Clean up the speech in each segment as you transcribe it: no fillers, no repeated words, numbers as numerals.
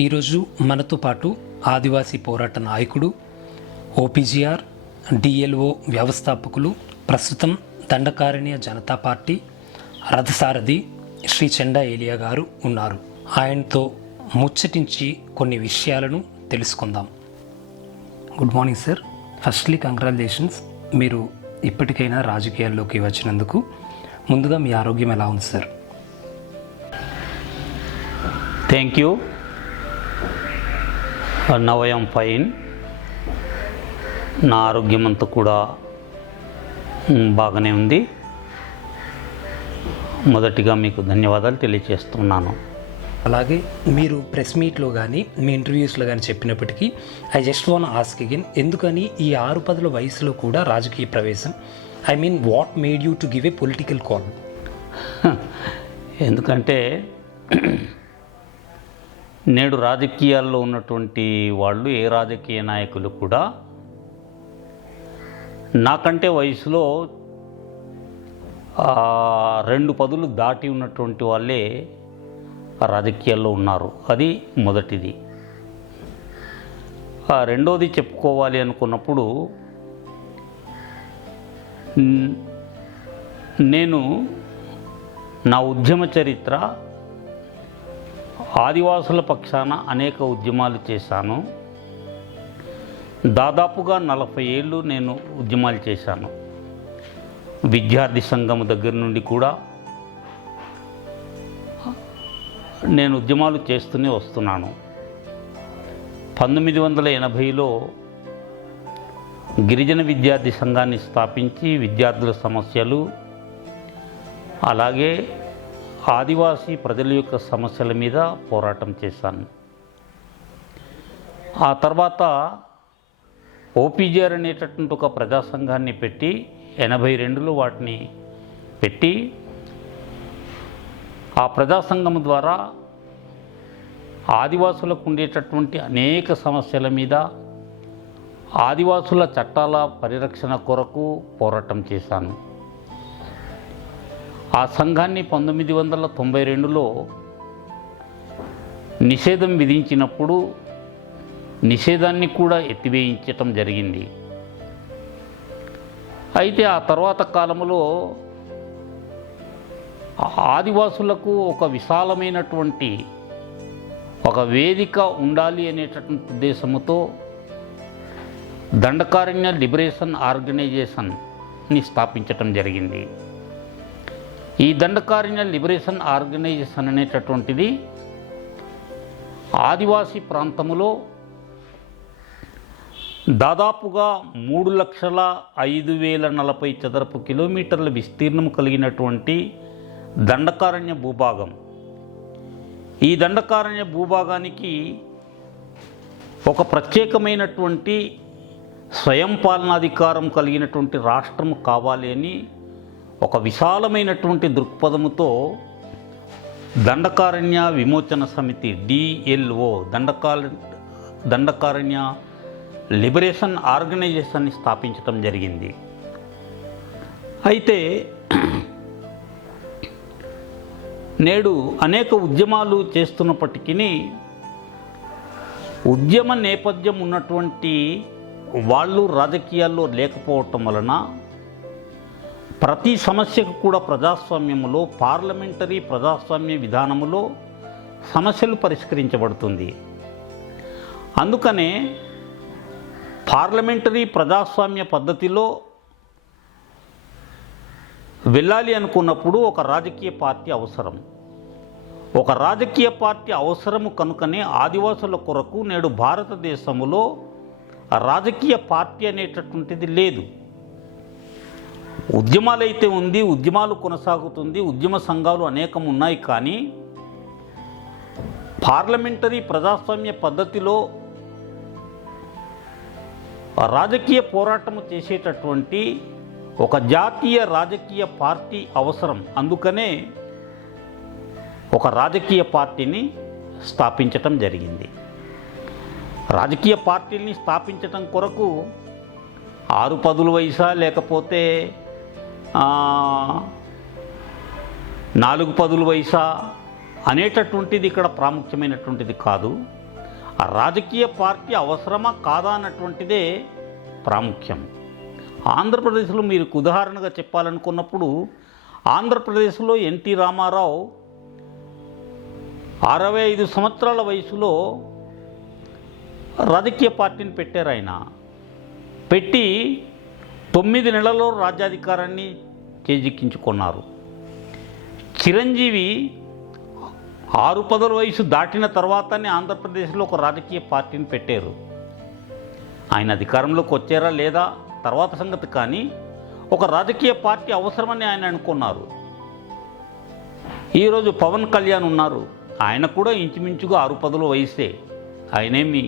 ఈరోజు మనతో పాటు ఆదివాసీ పోరాట నాయకుడు, ఓపీజీఆర్, డిఎల్ఓ వ్యవస్థాపకులు, ప్రస్తుతం దండకారణ్య జనతా పార్టీ రథసారథి శ్రీ చెండా ఏలియా గారు ఉన్నారు. ఆయనతో ముచ్చటించి కొన్ని విషయాలను తెలుసుకుందాం. Good morning sir. Firstly congratulations, మీరు ఇప్పటికైనా రాజకీయాల్లోకి వచ్చినందుకు. ముందుగా మీ ఆరోగ్యం ఎలా ఉంది sir? Thank you. Now I am fine. నా ఆరోగ్యం అంతా కూడా బాగానే ఉంది. మొదటిగా మీకు ధన్యవాదాలు తెలియజేస్తున్నాను. అలాగే మీరు ప్రెస్ మీట్లో కానీ మీ ఇంటర్వ్యూస్లో కానీ చెప్పినప్పటికీ I just want ask again, ఎందుకని ఈ 6-10 వయసులో కూడా రాజకీయ ప్రవేశం? I mean what made you to give a political call? ఎందుకంటే నేడు రాజకీయాల్లో ఉన్నటువంటి వాళ్ళు, ఏ రాజకీయ నాయకులు కూడా నాకంటే వయసులో 2 పదులు దాటి ఉన్నటువంటి వాళ్ళే రాజకీయాల్లో ఉన్నారు. అది మొదటిది. రెండోది చెప్పుకోవాలి అనుకున్నప్పుడు, నేను నా ఉద్యమ చరిత్ర ఆదివాసుల పక్షాన అనేక ఉద్యమాలు చేశాను. దాదాపుగా 40 ఏళ్ళు నేను ఉద్యమాలు చేశాను. విద్యార్థి సంఘం దగ్గర నుండి కూడా నేను ఉద్యమాలు చేస్తూనే వస్తున్నాను. 1980లో గిరిజన విద్యార్థి సంఘాన్ని స్థాపించి విద్యార్థుల సమస్యలు, అలాగే ఆదివాసీ ప్రజల యొక్క సమస్యల మీద పోరాటం చేశాను. ఆ తర్వాత ఓపీజీఆర్ అనేటటువంటి ఒక ప్రజా సంఘాన్ని పెట్టి 82లో వాటిని పెట్టి, ఆ ప్రజా సంఘం ద్వారా ఆదివాసులకు ఉండేటటువంటి అనేక సమస్యల మీద, ఆదివాసుల చట్టాల పరిరక్షణ కొరకు పోరాటం చేశాను. ఆ సంఘాన్ని 1992లో నిషేధం విధించినప్పుడు నిషేధాన్ని కూడా ఎత్తివేయించటం జరిగింది. అయితే ఆ తర్వాత కాలంలో ఆదివాసులకు ఒక విశాలమైనటువంటి ఒక వేదిక ఉండాలి అనేటటువంటి ఉద్దేశంతో దండకారణ్య లిబరేషన్ ఆర్గనైజేషన్ని స్థాపించటం జరిగింది. ఈ దండకారణ్య లిబరేషన్ ఆర్గనైజేషన్ అనేటటువంటిది ఆదివాసీ ప్రాంతములో దాదాపుగా 3,05,040 చదరపు కిలోమీటర్ల విస్తీర్ణం కలిగినటువంటి దండకారణ్య భూభాగం. ఈ దండకారణ్య భూభాగానికి ఒక ప్రత్యేకమైనటువంటి స్వయం పాలనాధికారం కలిగినటువంటి రాష్ట్రం కావాలి అని ఒక విశాలమైనటువంటి దృక్పథముతో దండకారణ్య విమోచన సమితి డిఎల్ఓ దండకారణ్య లిబరేషన్ ఆర్గనైజేషన్ని స్థాపించటం జరిగింది. అయితే నేడు అనేక ఉద్యమాలు చేస్తున్నప్పటికీ ఉద్యమ నేపథ్యం ఉన్నటువంటి వాళ్ళు రాజకీయాల్లో లేకపోవటం వలన ప్రతి సమస్యకు కూడా ప్రజాస్వామ్యములో, పార్లమెంటరీ ప్రజాస్వామ్య విధానములో సమస్యలు పరిష్కరించబడుతుంది. అందుకనే పార్లమెంటరీ ప్రజాస్వామ్య పద్ధతిలో వెళ్ళాలి అనుకున్నప్పుడు ఒక రాజకీయ పార్టీ అవసరం. ఒక రాజకీయ పార్టీ అవసరము కనుకనే ఆదివాసుల కొరకు నేడు భారతదేశంలో రాజకీయ పార్టీ అనేటటువంటిది లేదు. ఉద్యమాలైతే ఉంది, ఉద్యమాలు కొనసాగుతుంది, ఉద్యమ సంఘాలు అనేకం ఉన్నాయి. కానీ పార్లమెంటరీ ప్రజాస్వామ్య పద్ధతిలో రాజకీయ పోరాటము చేసేటటువంటి ఒక జాతీయ రాజకీయ పార్టీ అవసరం. అందుకనే ఒక రాజకీయ పార్టీని స్థాపించటం జరిగింది. రాజకీయ పార్టీని స్థాపించటం కొరకు 6-10 వయసా, లేకపోతే 4 పదుల వయసా అనేటటువంటిది ఇక్కడ ప్రాముఖ్యమైనటువంటిది కాదు. ఆ రాజకీయ పార్టీ అవసరమా కాదా అన్నటువంటిదే ప్రాముఖ్యం. ఆంధ్రప్రదేశ్లో మీరు ఉదాహరణగా చెప్పాలనుకున్నప్పుడు, ఆంధ్రప్రదేశ్లో ఎన్టీ రామారావు 65 సంవత్సరాల వయసులో రాజకీయ పార్టీని పెట్టారు. ఆయన పెట్టి 9 నెలల్లో రాజ్యాధికారాన్ని చేజిక్కించుకున్నారు. చిరంజీవి 6 వయసు దాటిన తర్వాతనే ఆంధ్రప్రదేశ్లో ఒక రాజకీయ పార్టీని పెట్టారు. ఆయన అధికారంలోకి వచ్చారా లేదా తర్వాత సంగతి, కానీ ఒక రాజకీయ పార్టీ అవసరమని ఆయన అనుకున్నారు. ఈరోజు పవన్ కళ్యాణ్ ఉన్నారు, ఆయన కూడా ఇంచుమించుగా 6 వయసే, ఆయనేమి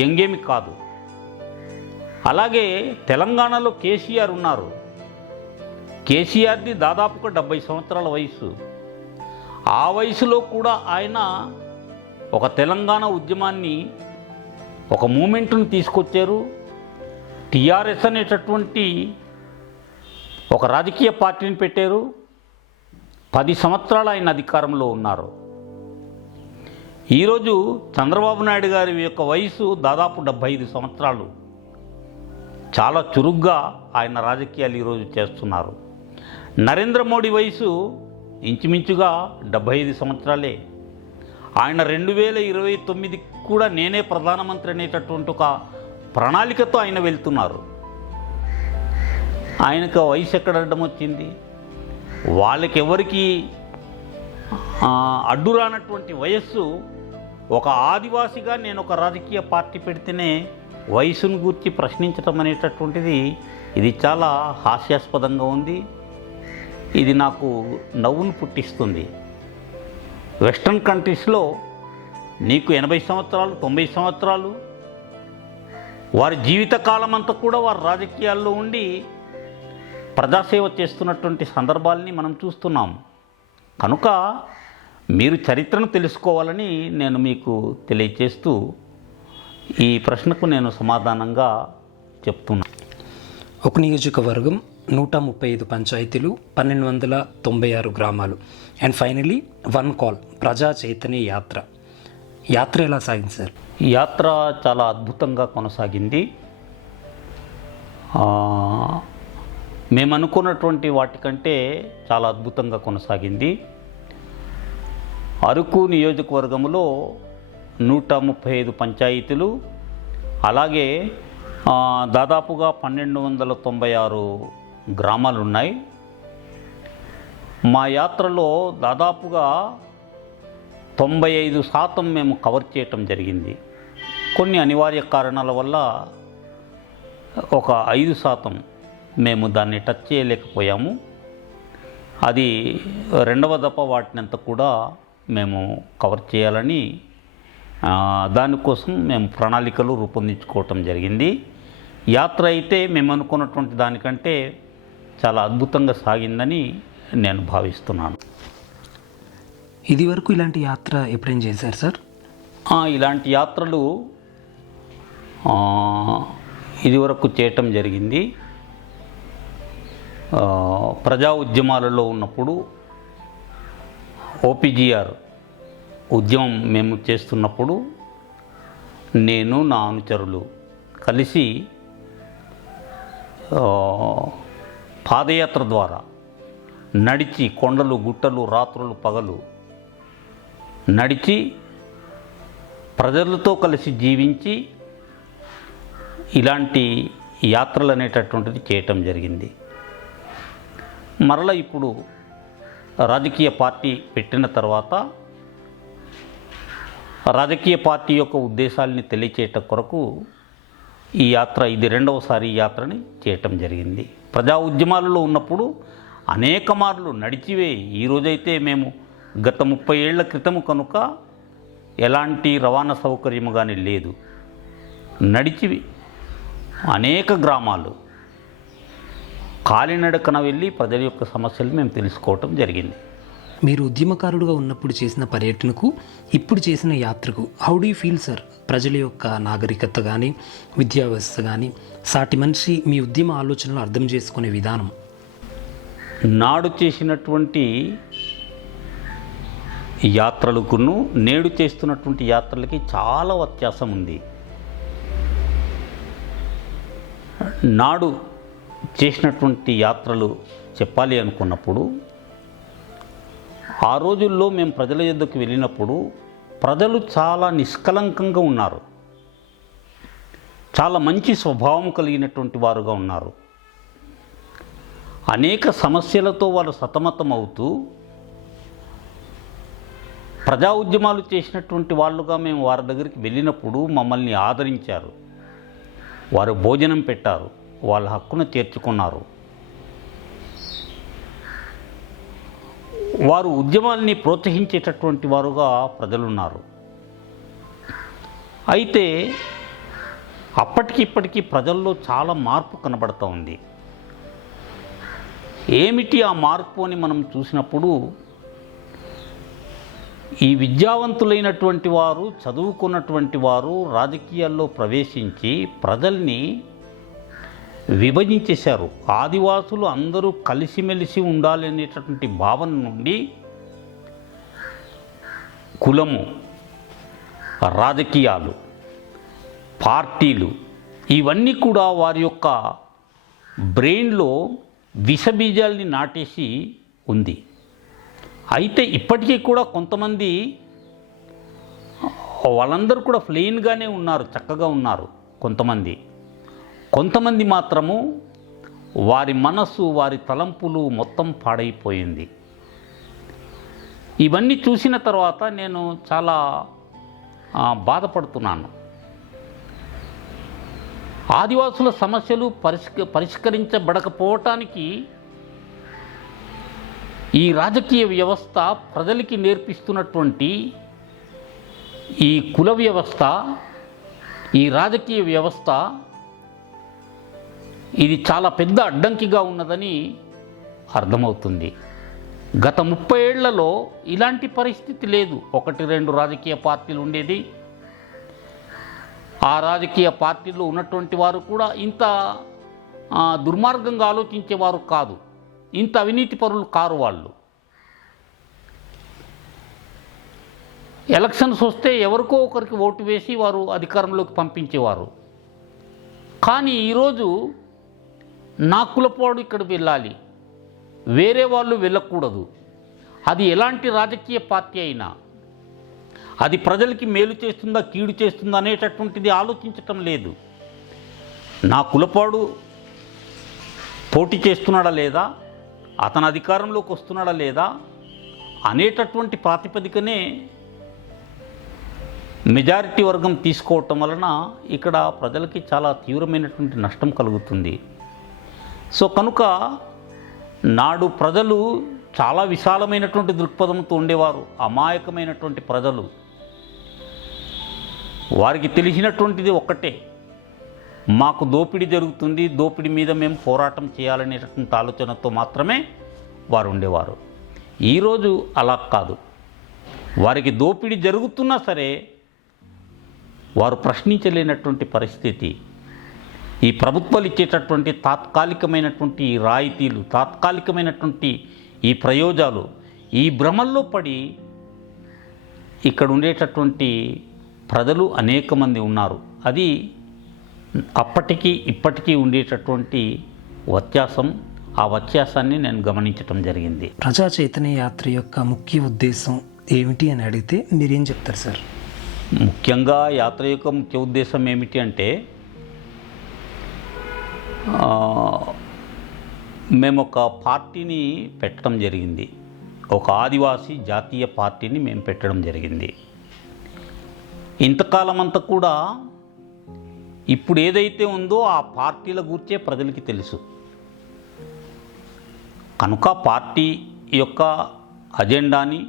యంగేమి కాదు. అలాగే తెలంగాణలో కేసీఆర్ ఉన్నారు, కేసీఆర్ది దాదాపుగా 70 సంవత్సరాల వయసు. ఆ వయసులో కూడా ఆయన ఒక తెలంగాణ ఉద్యమాన్ని, ఒక మూమెంట్ను తీసుకొచ్చారు. టీఆర్ఎస్ అనేటటువంటి ఒక రాజకీయ పార్టీని పెట్టారు. 10 సంవత్సరాలు ఆయన అధికారంలో ఉన్నారు. ఈరోజు చంద్రబాబు నాయుడు గారి యొక్క వయసు దాదాపు 75 సంవత్సరాలు. చాలా చురుగ్గా ఆయన రాజకీయాలు ఈరోజు చేస్తున్నారు. నరేంద్ర మోడీ వయసు ఇంచుమించుగా 75 సంవత్సరాలే. ఆయన 2029 కూడా నేనే ప్రధానమంత్రి అనేటటువంటి ఒక ప్రణాళికతో ఆయన వెళ్తున్నారు. ఆయనకు వయసు ఎక్కడ అడ్డం వచ్చింది? వాళ్ళకెవరికి అడ్డు రానటువంటి వయస్సు. ఒక ఆదివాసిగా నేను ఒక రాజకీయ పార్టీ పెడితేనే వయసును గురించి ప్రశ్నించడం అనేటటువంటిది ఇది చాలా హాస్యాస్పదంగా ఉంది. ఇది నాకు నవ్వును పుట్టిస్తుంది. వెస్ట్రన్ కంట్రీస్లో నీకు 80 సంవత్సరాలు 90 సంవత్సరాలు వారి జీవితకాలం అంతా కూడా వారు రాజకీయాల్లో ఉండి ప్రజాసేవ చేస్తున్నటువంటి సందర్భాలని మనం చూస్తున్నాం. కనుక మీరు చరిత్రను తెలుసుకోవాలని నేను మీకు తెలియచేస్తూ ఈ ప్రశ్నకు నేను సమాధానంగా చెప్తున్నాను. ఒక నియోజకవర్గం, 135 పంచాయతీలు, 1296 గ్రామాలు, అండ్ ఫైనలీ 1 కాల్, ప్రజా చైతన్య యాత్ర. యాత్ర ఎలా సాగింది సార్? యాత్ర చాలా అద్భుతంగా కొనసాగింది. మేము అనుకున్నటువంటి వాటికంటే చాలా అద్భుతంగా కొనసాగింది. అరకు నియోజకవర్గంలో 135 పంచాయతీలు, అలాగే దాదాపుగా 1296 గ్రామాలు ఉన్నాయి. మా యాత్రలో దాదాపుగా 95% మేము కవర్ చేయటం జరిగింది. కొన్ని అనివార్య కారణాల వల్ల ఒక 5% మేము దాన్ని టచ్ చేయలేకపోయాము. అది రెండవ దఫ వాటినంతా కూడా మేము కవర్ చేయాలని దానికోసం మేము ప్రణాళికలు రూపొందించుకోవటం జరిగింది. యాత్ర అయితే మేము అనుకున్నటువంటి దానికంటే చాలా అద్భుతంగా సాగిందని నేను భావిస్తున్నాను. ఇది వరకు ఇలాంటి యాత్ర ఎప్పుడైనా చేశారు సార్? ఇలాంటి యాత్రలు ఇదివరకు చేయటం జరిగింది. ప్రజా ఉద్యమాలలో ఉన్నప్పుడు ఓపీజీఆర్ ఉద్యమం మేము చేస్తున్నప్పుడు నేను నా అనుచరులు కలిసి పాదయాత్ర ద్వారా నడిచి కొండలు గుట్టలు రాత్రులు పగలు నడిచి ప్రజలతో కలిసి జీవించి ఇలాంటి యాత్రలు అనేటటువంటిది చేయటం జరిగింది. మరలా ఇప్పుడు రాజకీయ పార్టీ పెట్టిన తర్వాత రాజకీయ పార్టీ యొక్క ఉద్దేశాలని తెలియచేయటం కొరకు ఈ యాత్ర, ఇది రెండవసారి ఈ యాత్రని చేయటం జరిగింది. ప్రజా ఉద్యమాలలో ఉన్నప్పుడు అనేక మార్లు నడిచివే. ఈరోజైతే మేము గత 30 ఏళ్ల క్రితము కనుక ఎలాంటి రవాణా సౌకర్యము కానీ లేదు. నడిచివి అనేక గ్రామాలు కాలినడకన వెళ్ళి ప్రజల యొక్క సమస్యలు మేము తెలుసుకోవటం జరిగింది. మీరు ఉద్యమకారుడుగా ఉన్నప్పుడు చేసిన పర్యటనకు ఇప్పుడు చేసిన యాత్రకు how do you feel sir? ప్రజల యొక్క నాగరికత కానీ, విద్యా వ్యవస్థ కానీ, సాటి మనిషి మీ ఉద్యమ ఆలోచనలు అర్థం చేసుకునే విధానం? నాడు చేసినటువంటి యాత్రలకును నేడు చేస్తున్నటువంటి యాత్రలకి చాలా వ్యత్యాసం ఉంది. నాడు చేసినటువంటి యాత్రలు చెప్పాలి అనుకున్నప్పుడు, ఆ రోజుల్లో మేము ప్రజల యొద్దకు వెళ్ళినప్పుడు ప్రజలు చాలా నిష్కలంకంగా ఉన్నారు, చాలా మంచి స్వభావం కలిగినటువంటి వారుగా ఉన్నారు. అనేక సమస్యలతో వారు సతమతం అవుతూ ప్రజా ఉద్యమాలు చేసినటువంటి వాళ్ళుగా మేము వారి దగ్గరికి వెళ్ళినప్పుడు మమ్మల్ని ఆదరించారు, వారు భోజనం పెట్టారు, వాళ్ళ హక్కును చేర్చుకున్నారు. వారు ఉద్యమాల్ని ప్రోత్సహించేటటువంటి వారుగా ప్రజలున్నారు. అయితే అప్పటికిప్పటికీ ప్రజల్లో చాలా మార్పు కనబడుతూ ఉంది. ఏమిటి ఆ మార్పు అని మనం చూసినప్పుడు, ఈ విద్యావంతులైనటువంటి వారు, చదువుకున్నటువంటి వారు రాజకీయాల్లో ప్రవేశించి ప్రజల్ని విభజించేశారు. ఆదివాసులు అందరూ కలిసిమెలిసి ఉండాలి అనేటటువంటి భావన నుండి కులము, రాజకీయాలు, పార్టీలు ఇవన్నీ కూడా వారి యొక్క బ్రెయిన్లో విషబీజాల్ని నాటేసి ఉంది. అయితే ఇప్పటికీ కూడా కొంతమంది వాళ్ళందరూ కూడా ప్లెయిన్గానే ఉన్నారు, చక్కగా ఉన్నారు. కొంతమంది మాత్రము వారి మనస్సు, వారి తలంపులు మొత్తం పాడైపోయింది. ఇవన్నీ చూసిన తర్వాత నేను చాలా బాధపడుతున్నాను. ఆదివాసుల సమస్యలు పరిష్కరించబడకపోవటానికి ఈ రాజకీయ వ్యవస్థ ప్రజలకి నేర్పిస్తున్నటువంటి ఈ కుల వ్యవస్థ, ఈ రాజకీయ వ్యవస్థ ఇది చాలా పెద్ద అడ్డంకిగా ఉన్నదని అర్థమవుతుంది. గత 30 ఏళ్లలో ఇలాంటి పరిస్థితి లేదు. 1-2 రాజకీయ పార్టీలు ఉండేది. ఆ రాజకీయ పార్టీల్లో ఉన్నటువంటి వారు కూడా ఇంత దుర్మార్గంగా ఆలోచించేవారు కాదు, ఇంత అవినీతి పరులు కారు. వాళ్ళు ఎలక్షన్స్ వస్తే ఎవరికో ఒకరికి ఓటు వేసి వారు అధికారంలోకి పంపించేవారు. కానీ ఈరోజు నా కులపోడు ఇక్కడ వెళ్ళాలి, వేరే వాళ్ళు వెళ్ళకూడదు. అది ఎలాంటి రాజకీయ పార్టీ అయినా అది ప్రజలకి మేలు చేస్తుందా, కీడు చేస్తుందా అనేటటువంటిది ఆలోచించటం లేదు. నా కులపాడు పోటీ చేస్తున్నాడా లేదా, అతను అధికారంలోకి వస్తున్నాడా లేదా అనేటటువంటి ప్రాతిపదికనే మెజారిటీ వర్గం తీసుకోవటం వలన ఇక్కడ ప్రజలకి చాలా తీవ్రమైనటువంటి నష్టం కలుగుతుంది. సో కనుక నాడు ప్రజలు చాలా విశాలమైనటువంటి దృక్పథంతో ఉండేవారు, అమాయకమైనటువంటి ప్రజలు. వారికి తెలిసినటువంటిది ఒక్కటే, మాకు దోపిడీ జరుగుతుంది, దోపిడీ మీద మేము పోరాటం చేయాలనేటటువంటి ఆలోచనతో మాత్రమే వారు ఉండేవారు. ఈరోజు అలా కాదు. వారికి దోపిడీ జరుగుతున్నా సరే వారు ప్రశ్నించలేనటువంటి పరిస్థితి. ఈ ప్రభుత్వాలు ఇచ్చేటటువంటి తాత్కాలికమైనటువంటి రాయితీలు, తాత్కాలికమైనటువంటి ఈ ప్రయోజనాలు, ఈ భ్రమల్లో పడి ఇక్కడ ఉండేటటువంటి ప్రజలు అనేక మంది ఉన్నారు. అది అప్పటికి ఇప్పటికీ ఉండేటటువంటి వ్యత్యాసం. ఆ వ్యత్యాసాన్ని నేను గమనించటం జరిగింది. ప్రజా చైతన్య యాత్ర యొక్క ముఖ్య ఉద్దేశం ఏమిటి అని అడిగితే మీరేం చెప్తారు సార్? ముఖ్యంగా యాత్ర యొక్క ముఖ్య ఉద్దేశం ఏమిటి అంటే, మేము ఒక పార్టీని పెట్టడం జరిగింది. ఒక ఆదివాసీ జాతీయ పార్టీని మేము పెట్టడం జరిగింది. ఇంతకాలం అంతా కూడా ఇప్పుడు ఏదైతే ఉందో ఆ పార్టీల గురించే ప్రజలకి తెలుసు. కనుక పార్టీ యొక్క అజెండాని,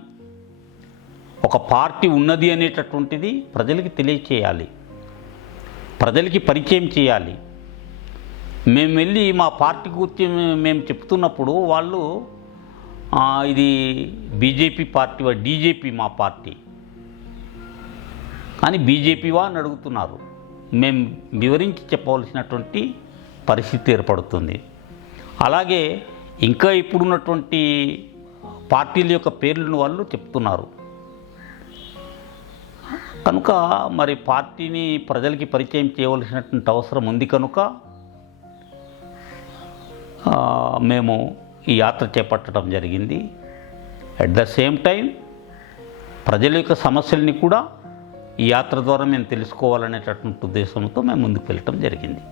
ఒక పార్టీ ఉన్నది అనేటటువంటిది ప్రజలకి తెలియచేయాలి, ప్రజలకి పరిచయం చేయాలి. మేము వెళ్ళి మా పార్టీ గురించి మేము చెప్తున్నప్పుడు వాళ్ళు ఇది బీజేపీ పార్టీ, డీజేపీ మా పార్టీ కానీ బీజేపీవా అని అడుగుతున్నారు. మేము వివరించి చెప్పవలసినటువంటి పరిస్థితి ఏర్పడుతుంది. అలాగే ఇంకా ఇప్పుడున్నటువంటి పార్టీల యొక్క పేర్లను వాళ్ళు చెప్తున్నారు. కనుక మరి పార్టీని ప్రజలకి పరిచయం చేయవలసినటువంటి అవసరం ఉంది కనుక మేము ఈ యాత్ర చేపట్టడం జరిగింది. అట్ ద సేమ్ టైం ప్రజల యొక్క సమస్యల్ని కూడా ఈ యాత్ర ద్వారా మేము తెలుసుకోవాలనేటటువంటి ఉద్దేశంతో మేము ముందుకు వెళ్ళటం జరిగింది.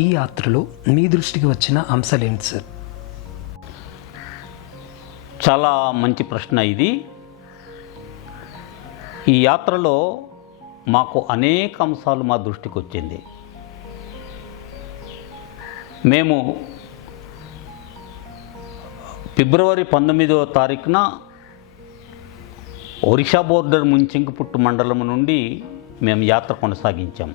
ఈ యాత్రలో మీ దృష్టికి వచ్చిన అంశాలు ఏంటి సార్? చాలా మంచి ప్రశ్న ఇది. ఈ యాత్రలో మాకు అనేక అంశాలు మా దృష్టికి వచ్చింది. మేము ఫిబ్రవరి 19వ తారీఖున ఒరిస్సా బోర్డర్ ముంచింగిపుట్టు మండలం నుండి మేము యాత్ర కొనసాగించాం.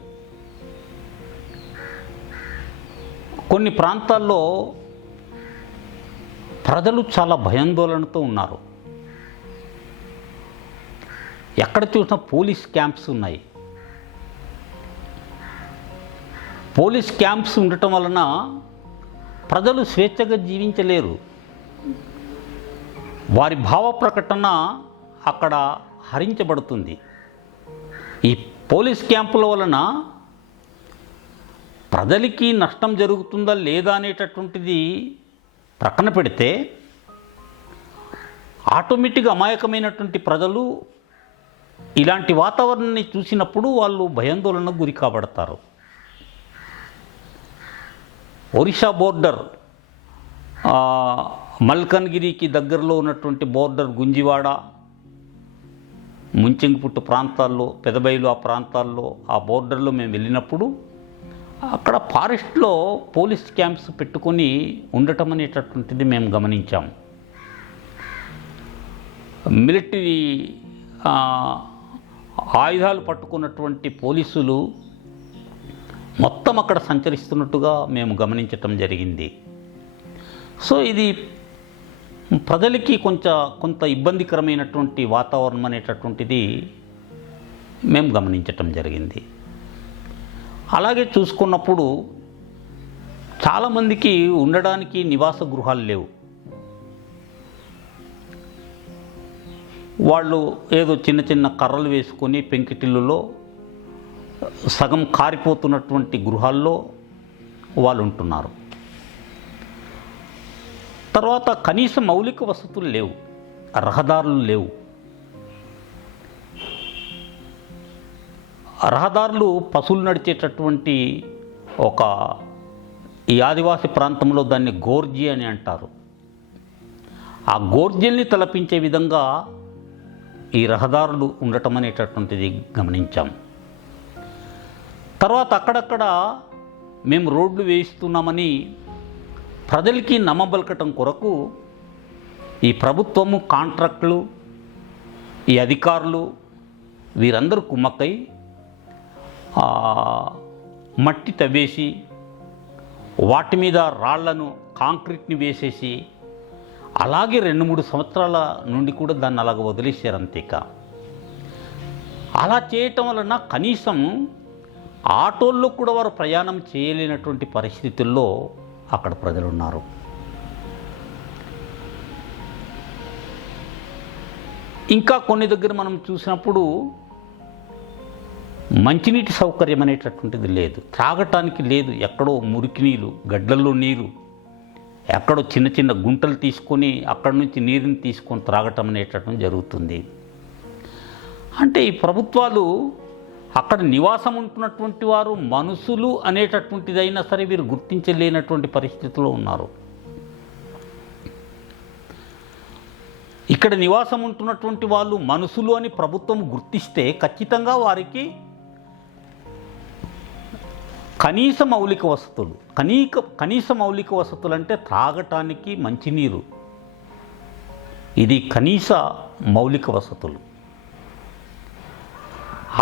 కొన్ని ప్రాంతాల్లో ప్రజలు చాలా భయాందోళనతో ఉన్నారు. ఎక్కడ చూసినా పోలీస్ క్యాంప్స్ ఉన్నాయి. పోలీస్ క్యాంప్స్ ఉండటం వలన ప్రజలు స్వేచ్ఛగా జీవించలేరు. వారి భావ ప్రకటన అక్కడ హరించబడుతుంది. ఈ పోలీస్ క్యాంపుల వలన ప్రజలకి నష్టం జరుగుతుందా లేదా అనేటటువంటిది ప్రక్కన పెడితే ఆటోమేటిక్గా అమాయకమైనటువంటి ప్రజలు ఇలాంటి వాతావరణాన్ని చూసినప్పుడు వాళ్ళు భయాందోళనకు గురి కాబడతారు. ఒరిస్సా బోర్డర్ మల్కన్గిరికి దగ్గరలో ఉన్నటువంటి బోర్డర్ గుంజివాడ, ముంచింగిపుట్టు ప్రాంతాల్లో, పెదబైలు ఆ ప్రాంతాల్లో ఆ బోర్డర్లో మేము వెళ్ళినప్పుడు అక్కడ ఫారెస్ట్లో పోలీస్ క్యాంప్స్ పెట్టుకొని ఉండటం అనేటటువంటిది మేము గమనించాం. మిలిటరీ ఆయుధాలు పట్టుకున్నటువంటి పోలీసులు మొత్తం అక్కడ సంచరిస్తున్నట్టుగా మేము గమనించటం జరిగింది. సో ఇది ప్రజలకి కొంత ఇబ్బందికరమైనటువంటి వాతావరణం అనేటటువంటిది మేము గమనించటం జరిగింది. అలాగే చూసుకున్నప్పుడు చాలామందికి ఉండడానికి నివాస గృహాలు లేవు. వాళ్ళు ఏదో చిన్న చిన్న కర్రలు వేసుకొని పెంకిటిల్లులో సగం కారిపోతున్నటువంటి గృహాల్లో వాళ్ళు ఉంటున్నారు. తర్వాత కనీస మౌలిక వసతులు లేవు, రహదారులు లేవు. రహదారులు పశువులు నడిచేటటువంటి ఈ ఆదివాసీ ప్రాంతంలో దాన్ని గోర్జీ అని అంటారు. ఆ గోర్జీల్ని తలపించే విధంగా ఈ రహదారులు ఉండటం అనేటటువంటిది గమనించాం. తర్వాత అక్కడక్కడ మేము రోడ్లు వేయిస్తున్నామని ప్రజలకి నమ్మబలకటం కొరకు ఈ ప్రభుత్వము, కాంట్రాక్టులు, ఈ అధికారులు వీరందరూ కుమ్మక్కై మట్టి తవ్వేసి వాటి మీద రాళ్లను, కాంక్రీట్ని వేసేసి అలాగే 2-3 సంవత్సరాల నుండి కూడా దాన్ని అలాగ వదిలేశారు. అంతేక అలా చేయటం వలన కనీసం ఆటోల్లో కూడా వారు ప్రయాణం చేయలేనటువంటి పరిస్థితుల్లో అక్కడ ప్రజలు ఉన్నారు. ఇంకా కొన్ని దగ్గర మనం చూసినప్పుడు మంచినీటి సౌకర్యం అనేటటువంటిది లేదు, త్రాగటానికి లేదు. ఎక్కడో మురికి నీళ్ళు, గడ్డల్లో నీరు, ఎక్కడో చిన్న చిన్న గుంటలు తీసుకొని అక్కడి నుంచి నీరుని తీసుకొని త్రాగటం అనేటటువంటి జరుగుతుంది. అంటే ఈ ప్రభుత్వాలు అక్కడ నివాసం ఉంటున్నటువంటి వారు మనుషులు అనేటటువంటిదైనా సరే వీరు గుర్తించలేనటువంటి పరిస్థితిలో ఉన్నారు. ఇక్కడ నివాసం ఉంటున్నటువంటి వాళ్ళు మనుషులు అని ప్రభుత్వం గుర్తిస్తే ఖచ్చితంగా వారికి కనీస మౌలిక వసతులు అంటే త్రాగటానికి మంచినీరు, ఇది కనీస మౌలిక వసతులు.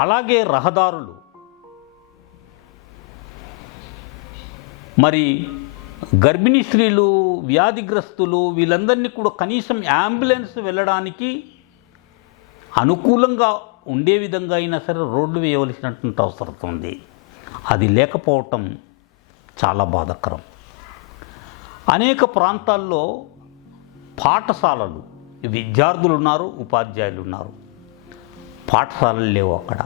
అలాగే రహదారులు, మరి గర్భిణీ స్త్రీలు, వ్యాధిగ్రస్తులు వీళ్ళందరినీ కూడా కనీసం అంబులెన్స్ వెళ్ళడానికి అనుకూలంగా ఉండే విధంగా అయినా సరే రోడ్లు వేయవలసినటువంటి అవసరం ఉంది. అది లేకపోవటం చాలా బాధాకరం. అనేక ప్రాంతాల్లో పాఠశాలలు, విద్యార్థులు ఉన్నారు, ఉపాధ్యాయులు ఉన్నారు. పాఠశాలలు లేవు అక్కడ.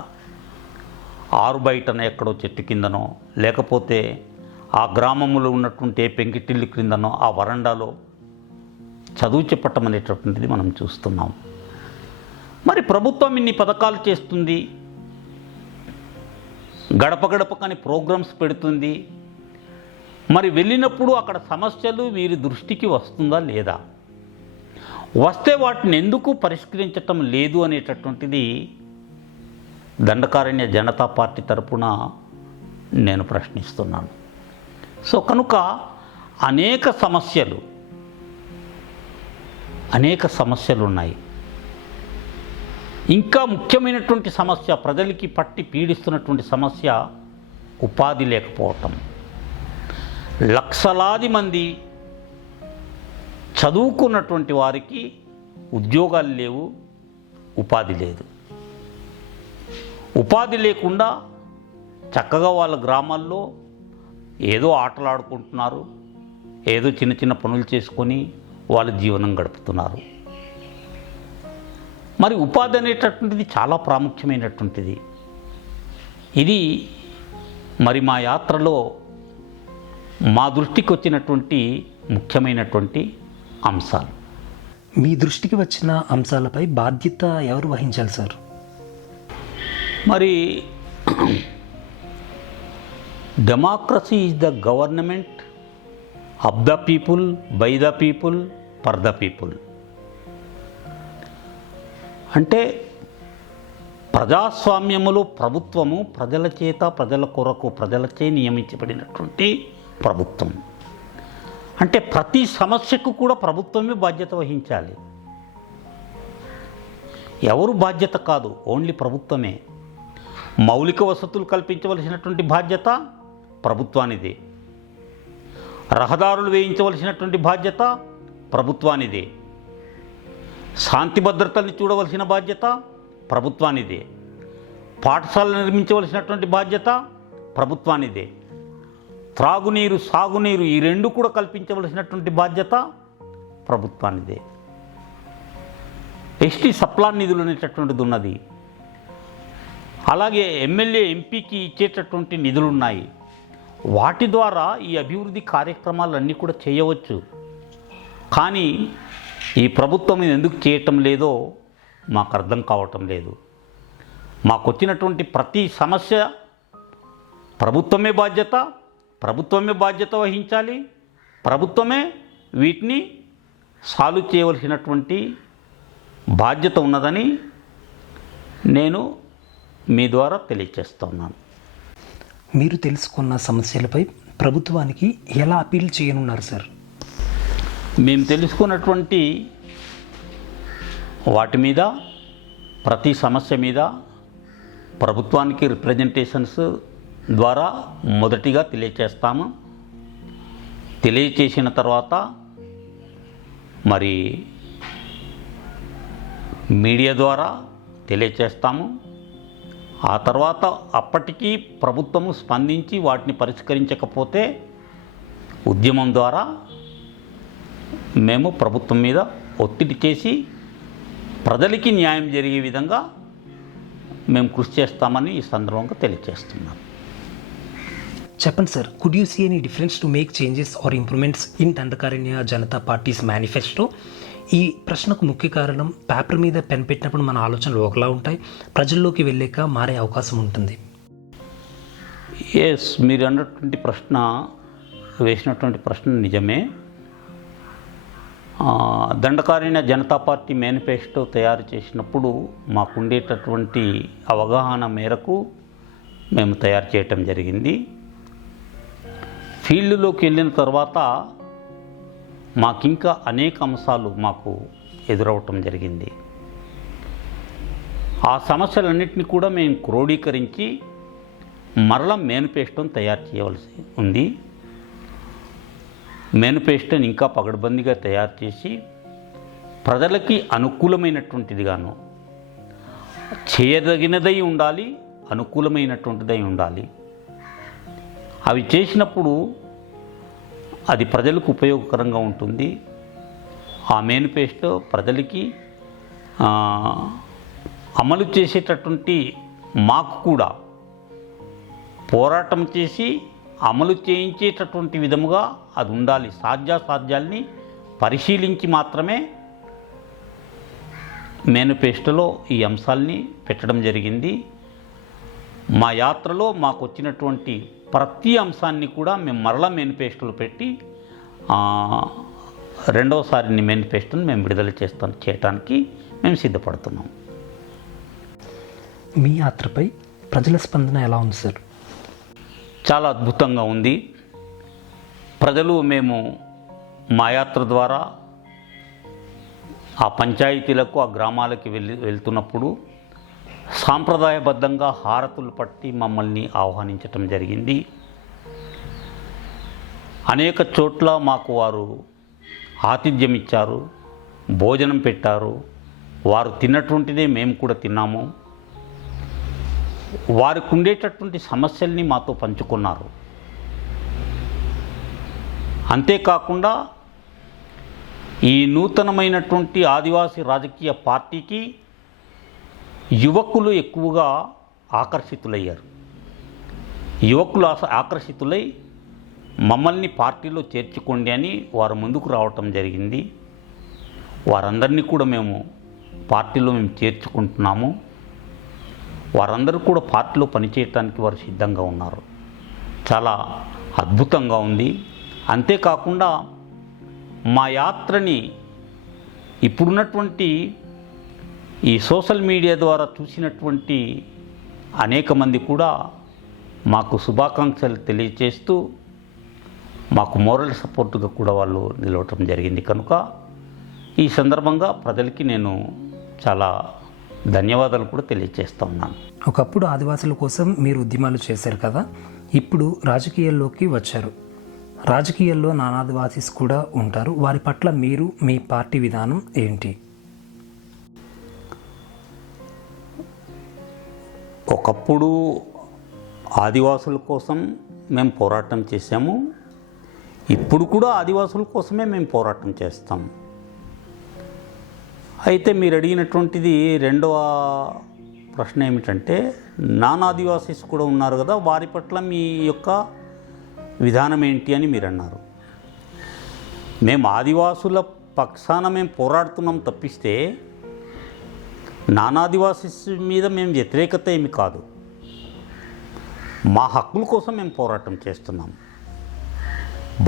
ఆరు బయటన ఎక్కడో చెట్టు కిందనో, లేకపోతే ఆ గ్రామంలో ఉన్నటువంటి పెంకిటిల్లు క్రిందనో ఆ వరండాలో చదువు చెప్పటం అనేటటువంటిది మనం చూస్తున్నాం. మరి ప్రభుత్వం ఇన్ని పథకాలు చేస్తుంది, గడప గడపకని ప్రోగ్రామ్స్ పెడుతుంది. మరి వెళ్ళినప్పుడు అక్కడ సమస్యలు వీరి దృష్టికి వస్తుందా లేదా, వస్తే వాటిని ఎందుకు పరిష్కరించటం లేదు అనేటటువంటిది దండకారణ్య జనతా పార్టీ తరపున నేను ప్రశ్నిస్తున్నాను. సో కనుక అనేక సమస్యలు ఉన్నాయి. ఇంకా ముఖ్యమైనటువంటి సమస్య, ప్రజలకి పట్టి పీడిస్తున్నటువంటి సమస్య ఉపాధి లేకపోవటం. లక్షలాది మంది చదువుకున్నటువంటి వారికి ఉద్యోగాలు లేవు, ఉపాధి లేదు. ఉపాధి లేకుండా చక్కగా వాళ్ళ గ్రామాల్లో ఏదో ఆటలాడుకుంటున్నారు, ఏదో చిన్న చిన్న పనులు చేసుకొని వాళ్ళ జీవనం గడుపుతున్నారు. మరి ఉపాధి అనేటటువంటిది చాలా ప్రాముఖ్యమైనటువంటిది. ఇది మరి మా యాత్రలో మా దృష్టికి వచ్చినటువంటి ముఖ్యమైనటువంటి అంశాలు. మీ దృష్టికి వచ్చిన అంశాలపై బాధ్యత ఎవరు వహించాలి సార్? మరి democracy is the government of the people, by the people, for the people. అంటే ప్రజాస్వామ్యములో ప్రభుత్వము ప్రజల చేత, ప్రజల కొరకు, ప్రజలచే నియమించబడినటువంటి ప్రభుత్వం. అంటే ప్రతి సమస్యకు కూడా ప్రభుత్వమే బాధ్యత వహించాలి. ఎవరు బాధ్యత కాదు, ఓన్లీ ప్రభుత్వమే. మౌలిక వసతులు కల్పించవలసినటువంటి బాధ్యత ప్రభుత్వానిదే. రహదారులు వేయించవలసినటువంటి బాధ్యత ప్రభుత్వానిదే. శాంతి భద్రతల్ని చూడవలసిన బాధ్యత ప్రభుత్వానిదే. పాఠశాలలు నిర్మించవలసినటువంటి బాధ్యత ప్రభుత్వానిదే. త్రాగునీరు, సాగునీరు ఈ రెండు కూడా కల్పించవలసినటువంటి బాధ్యత ప్రభుత్వానిదే. ఎస్టీ సప్లాన్ నిధులు అనేటటువంటిది ఉన్నది. అలాగే ఎమ్మెల్యే, ఎంపీకి ఇచ్చేటటువంటి నిధులున్నాయి. వాటి ద్వారా ఈ అభివృద్ధి కార్యక్రమాలన్నీ కూడా చేయవచ్చు. కానీ ఈ ప్రభుత్వం ఎందుకు చేయటం లేదో మాకు అర్థం కావటం లేదు. మాకు వచ్చినటువంటి ప్రతి సమస్య ప్రభుత్వమే బాధ్యత వహించాలి. ప్రభుత్వమే వీటిని సాల్వ్ చేయవలసినటువంటి బాధ్యత ఉన్నదని నేను మీ ద్వారా తెలియచేస్తున్నాను. మీరు తెలుసుకున్న సమస్యలపై ప్రభుత్వానికి ఎలా అపీల్ చేయనున్నారు సార్? మేము తెలుసుకున్నటువంటి వాటి మీద, ప్రతి సమస్య మీద ప్రభుత్వానికి రిప్రజెంటేషన్స్ ద్వారా మొదటిగా తెలియచేస్తాము. తెలియచేసిన తర్వాత మరి మీడియా ద్వారా తెలియచేస్తాము. ఆ తర్వాత అప్పటికీ ప్రభుత్వము స్పందించి వాటిని పరిష్కరించకపోతే ఉద్యమం ద్వారా మేము ప్రభుత్వం మీద ఒత్తిడి చేసి ప్రజలకి న్యాయం జరిగే విధంగా మేము కృషి చేస్తామని ఈ సందర్భంగా తెలియజేస్తున్నాం. చెప్పండి sir, could you see any difference to make changes or improvements in Dandakaranya Janata parties manifesto? ఈ ప్రశ్నకు ముఖ్య కారణం, పేపర్ మీద పెన్ పెట్టినప్పుడు మన ఆలోచనలు ఒకలా ఉంటాయి, ప్రజల్లోకి వెళ్ళాక మారే అవకాశం ఉంటుంది. ఎస్, మీరు అన్నటువంటి వేసినటువంటి ప్రశ్న నిజమే. దండకారణ్య జనతా పార్టీ మేనిఫెస్టో తయారు చేసినప్పుడు మాకుండేటటువంటి అవగాహన మేరకు మేము తయారు చేయటం జరిగింది. ఫీల్డ్లోకి వెళ్ళిన తర్వాత మాకింకా అనేక అంశాలు మాకు ఎదురవటం జరిగింది. ఆ సమస్యలన్నింటినీ కూడా మేము క్రోడీకరించి మరలా మేనిఫెస్టోని తయారు చేయవలసి ఉంది. మేనిఫెస్టోని ఇంకా పగడ్బందీగా తయారు చేసి ప్రజలకి అనుకూలమైనటువంటిదిగాను, చేయదగినదై ఉండాలి, అనుకూలమైనటువంటిదై ఉండాలి. అవి చేసినప్పుడు అది ప్రజలకు ఉపయోగకరంగా ఉంటుంది. ఆ మేనిఫెస్టో ప్రజలకి అమలు చేసేటటువంటి మాకు కూడా పోరాటం చేసి అమలు చేయించేటటువంటి విధముగా అది ఉండాలి. సాధ్యాసాధ్యాల్ని పరిశీలించి మాత్రమే మేనిఫెస్టోలో ఈ అంశాల్ని పెట్టడం జరిగింది. మా యాత్రలో మాకు వచ్చినటువంటి ప్రతి అంశాన్ని కూడా మేము మరలా మేనిఫెస్టోలో పెట్టి రెండవసారి మేనిఫెస్టోని మేము విడుదల చేయడానికి మేము సిద్ధపడుతున్నాం. మీ యాత్రపై ప్రజల స్పందన ఎలా ఉంది సార్? చాలా అద్భుతంగా ఉంది. ప్రజలు మేము మా యాత్ర ద్వారా ఆ పంచాయతీలకు, ఆ గ్రామాలకి వెళ్తున్నప్పుడు సాంప్రదాయబద్ధంగా హారతులు పట్టి మమ్మల్ని ఆహ్వానించటం జరిగింది. అనేక చోట్ల మాకు వారు ఆతిథ్యం ఇచ్చారు, భోజనం పెట్టారు. వారు తిన్నటువంటిదే మేము కూడా తిన్నాము. వారికి ఉండేటటువంటి సమస్యల్ని మాతో పంచుకున్నారు. అంతేకాకుండా ఈ నూతనమైనటువంటి ఆదివాసీ రాజకీయ పార్టీకి యువకులు ఎక్కువగా ఆకర్షితులయ్యారు. యువకులు ఆకర్షితులై మమ్మల్ని పార్టీలో చేర్చుకోండి అని వారు ముందుకు రావటం జరిగింది. వారందరినీ కూడా మేము పార్టీలో చేర్చుకుంటున్నాము. వారందరూ కూడా పార్టీలో పనిచేయటానికి వారు సిద్ధంగా ఉన్నారు. చాలా అద్భుతంగా ఉంది. అంతేకాకుండా మా యాత్రని ఇప్పుడున్నటువంటి ఈ సోషల్ మీడియా ద్వారా చూసినటువంటి అనేక మంది కూడా మాకు శుభాకాంక్షలు తెలియజేస్తూ మాకు మోరల్ సపోర్టుగా కూడా వాళ్ళు నిలవటం జరిగింది. కనుక ఈ సందర్భంగా ప్రజలకి నేను చాలా ధన్యవాదాలు కూడా తెలియజేస్తూ ఉన్నాను. ఒకప్పుడు ఆదివాసుల కోసం మీరు ఉద్యమాలు చేశారు కదా, ఇప్పుడు రాజకీయాల్లోకి వచ్చారు. రాజకీయాల్లో నానాదివాసీస్ కూడా ఉంటారు. వారి పట్ల మీరు, మీ పార్టీ విధానం ఏంటి? ఒకప్పుడు ఆదివాసుల కోసం మేము పోరాటం చేశాము. ఇప్పుడు కూడా ఆదివాసుల కోసమే మేము పోరాటం చేస్తాం. అయితే మీరు అడిగినటువంటిది రెండవ ప్రశ్న ఏమిటంటే, నాన్ ఆదివాసీస్ కూడా ఉన్నారు కదా, వారి పట్ల మీ యొక్క విధానం ఏంటి అని మీరు అన్నారు. మేము ఆదివాసుల పక్షాన మేము పోరాడుతున్నాం తప్పిస్తే నాన్ ఆదివాసీస్ మీద మేము వ్యతిరేకత ఏమి కాదు. మా హక్కుల కోసం మేము పోరాటం చేస్తున్నాం.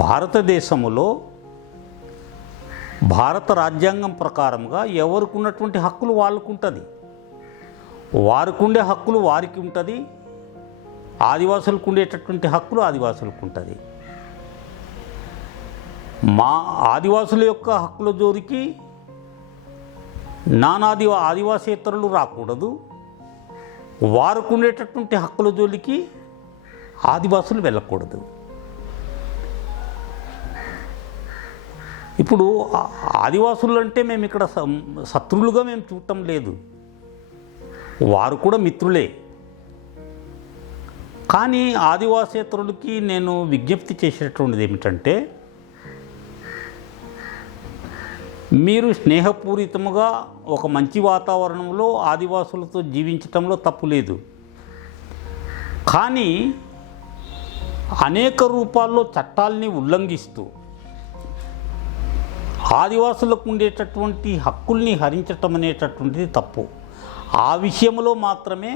భారతదేశంలో భారత రాజ్యాంగం ప్రకారంగా ఎవరికి ఉన్నటువంటి హక్కులు వాళ్ళకు ఉంటుంది. వారికి ఉండే హక్కులు వారికి ఉంటుంది. ఆదివాసులకు ఉండేటటువంటి హక్కులు ఆదివాసులకు ఉంటుంది. మా ఆదివాసుల యొక్క హక్కుల జోలికి ఆదివాసేతరులు రాకూడదు. వారికి ఉండేటటువంటి హక్కుల జోలికి ఆదివాసులు వెళ్ళకూడదు. ఇప్పుడు ఆదివాసులు అంటే మేము ఇక్కడ శత్రువులుగా మేము చూడటం లేదు. వారు కూడా మిత్రులే. కానీ ఆదివాసేతరులకి నేను విజ్ఞప్తి చేసేటువంటిది ఏమిటంటే, మీరు స్నేహపూరితముగా ఒక మంచి వాతావరణంలో ఆదివాసులతో జీవించటంలో తప్పు లేదు. కానీ అనేక రూపాల్లో చట్టాల్ని ఉల్లంఘిస్తూ ఆదివాసులకు ఉండేటటువంటి హక్కుల్ని హరించటం అనేటటువంటిది తప్పు. ఆ విషయంలో మాత్రమే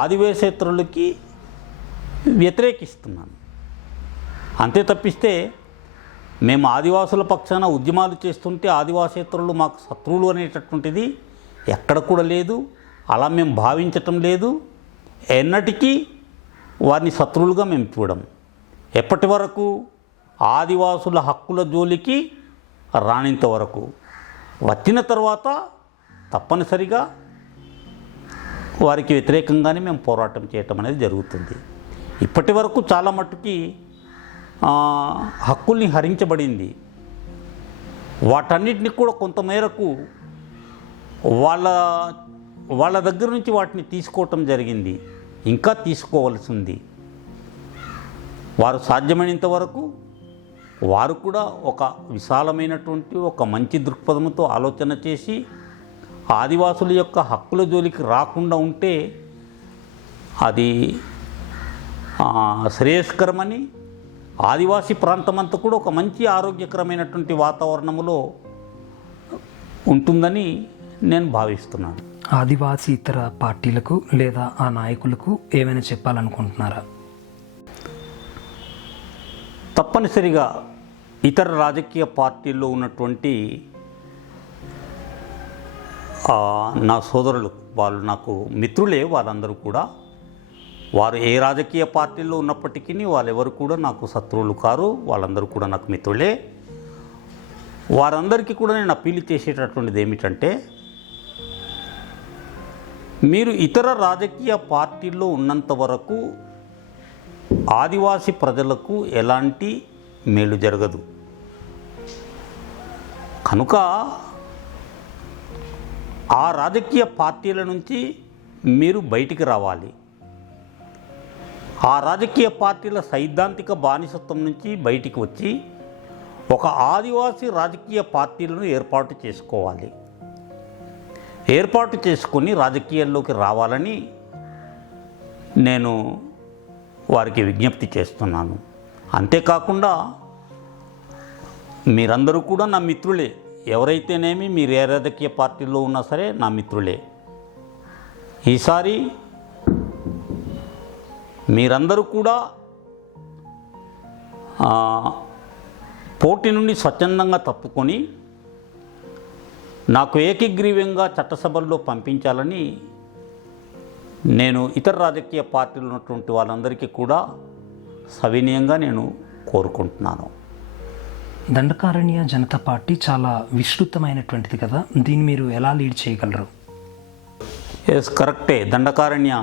ఆదివాసేతరులకి వ్యతిరేకిస్తున్నాను. అంతే తప్పిస్తే మేము ఆదివాసుల పక్షాన ఉద్యమాలు చేస్తుంటే ఆదివాసేతరులు మాకు శత్రువులు అనేటటువంటిది ఎక్కడ కూడా లేదు. అలా మేము భావించటం లేదు. ఎన్నటికీ వారిని శత్రువులుగా మేము చూడం. ఎప్పటి వరకు ఆదివాసుల హక్కుల జోలికి రానంత వరకు. వచ్చిన తర్వాత తప్పనిసరిగా వారికి వ్యతిరేకంగానే మేము పోరాటం చేయటం అనేది జరుగుతుంది. ఇప్పటి వరకు చాలా మట్టుకి హక్కుల్ని హరించబడింది. వాటన్నిటిని కూడా కొంతమేరకు వాళ్ళ దగ్గర నుంచి వాటిని తీసుకోవటం జరిగింది. ఇంకా తీసుకోవాల్సి ఉంది. వారు సాధ్యమైనంత వరకు వారు కూడా ఒక విశాలమైనటువంటి ఒక మంచి దృక్పథంతో ఆలోచన చేసి ఆదివాసుల యొక్క హక్కుల జోలికి రాకుండా ఉంటే అది శ్రేయస్కరమని, ఆదివాసీ ప్రాంతమంతా కూడా ఒక మంచి ఆరోగ్యకరమైనటువంటి వాతావరణంలో ఉంటుందని నేను భావిస్తున్నాను. ఆదివాసీ ఇతర పార్టీలకు లేదా ఆ నాయకులకు ఏమైనా చెప్పాలనుకుంటున్నారా? తప్పనిసరిగా ఇతర రాజకీయ పార్టీల్లో ఉన్నటువంటి నా సోదరులు, వాళ్ళు నాకు మిత్రులే, వాళ్ళందరూ కూడా, వారు ఏ రాజకీయ పార్టీల్లో ఉన్నప్పటికీ వాళ్ళెవరు కూడా నాకు శత్రువులు కారు, వాళ్ళందరూ కూడా నాకు మిత్రులే. వారందరికీ కూడా నేను అప్పీల్ చేసేటటువంటిది ఏమిటంటే, మీరు ఇతర రాజకీయ పార్టీల్లో ఉన్నంత వరకు ఆదివాసీ ప్రజలకు ఎలాంటి మేలు జరగదు. కనుక ఆ రాజకీయ పార్టీల నుంచి మీరు బయటికి రావాలి. ఆ రాజకీయ పార్టీల సైద్ధాంతిక బానిసత్వం నుంచి బయటికి వచ్చి ఒక ఆదివాసీ రాజకీయ పార్టీలను ఏర్పాటు చేసుకోవాలి. ఏర్పాటు చేసుకొని రాజకీయాల్లోకి రావాలని నేను వారికి విజ్ఞప్తి చేస్తున్నాను. అంతేకాకుండా మీరందరూ కూడా నా మిత్రులే. ఎవరైతేనేమి మీరు ఏ రాజకీయ పార్టీలో ఉన్నా సరే నా మిత్రులే. ఈసారి మీరందరూ కూడా పోటీ నుండి స్వచ్ఛందంగా తప్పుకొని నాకు ఏకగ్రీవంగా చట్టసభల్లో పంపించాలని నేను ఇతర రాజకీయ పార్టీలు ఉన్నటువంటి వాళ్ళందరికీ కూడా సవినయంగా నేను కోరుకుంటున్నాను. దండకారణ్య జనతా పార్టీ చాలా విస్తృతమైనటువంటిది కదా, దీన్ని మీరు ఎలా లీడ్ చేయగలరు? ఎస్, కరెక్టే. దండకారణ్య